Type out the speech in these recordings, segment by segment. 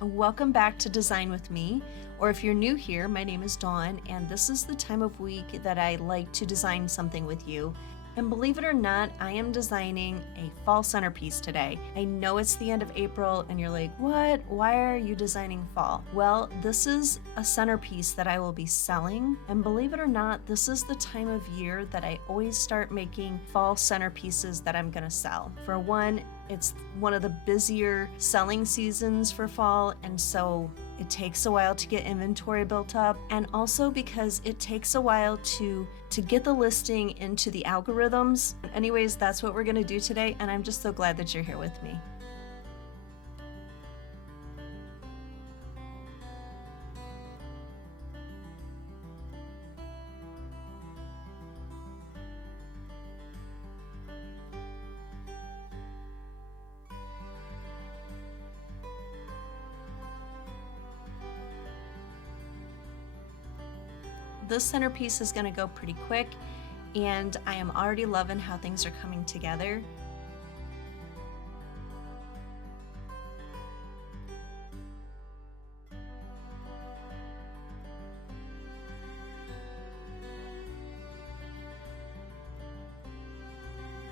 Welcome back to Design with Me, or if you're new here, my name is Dawn, and this is the time of week that I like to design something with you. And believe it or not, I am designing a fall centerpiece today. I know it's the end of April, and you're like, what? Why are you designing fall? Well, this is a centerpiece that I will be selling, and believe it or not, this is the time of year that I always start making fall centerpieces that I'm gonna sell. For one, it's one of the busier selling seasons for fall, and so it takes a while to get inventory built up, and also because it takes a while to get the listing into the algorithms. Anyways, that's what we're gonna do today, and I'm just so glad that you're here with me. This centerpiece is gonna go pretty quick, and I am already loving how things are coming together.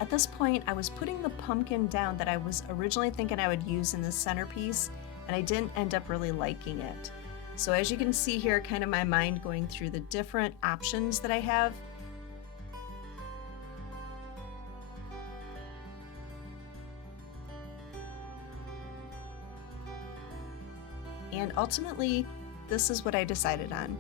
At this point, I was putting the pumpkin down that I was originally thinking I would use in this centerpiece, and I didn't end up really liking it. So as you can see here, kind of my mind going through the different options that I have. And ultimately, this is what I decided on.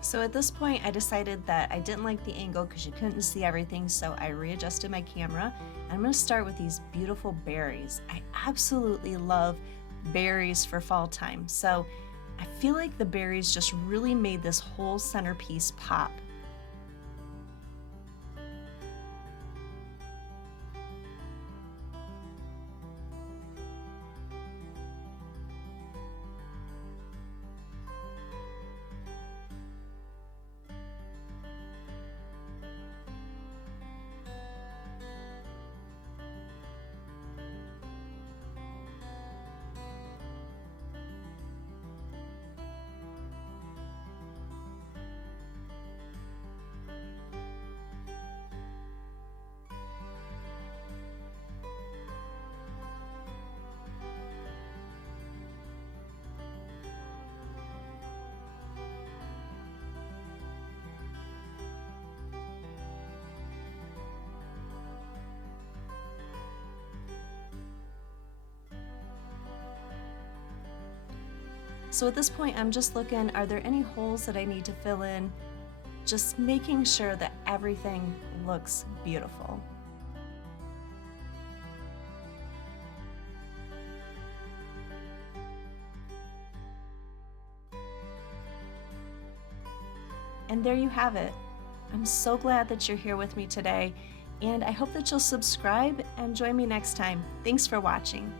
So at this point, I decided that I didn't like the angle because you couldn't see everything, so I readjusted my camera. I'm gonna start with these beautiful berries. I absolutely love berries for fall time, so I feel like the berries just really made this whole centerpiece pop. So at this point, I'm just looking, are there any holes that I need to fill in? Just making sure that everything looks beautiful. And there you have it. I'm so glad that you're here with me today, and I hope that you'll subscribe and join me next time. Thanks for watching.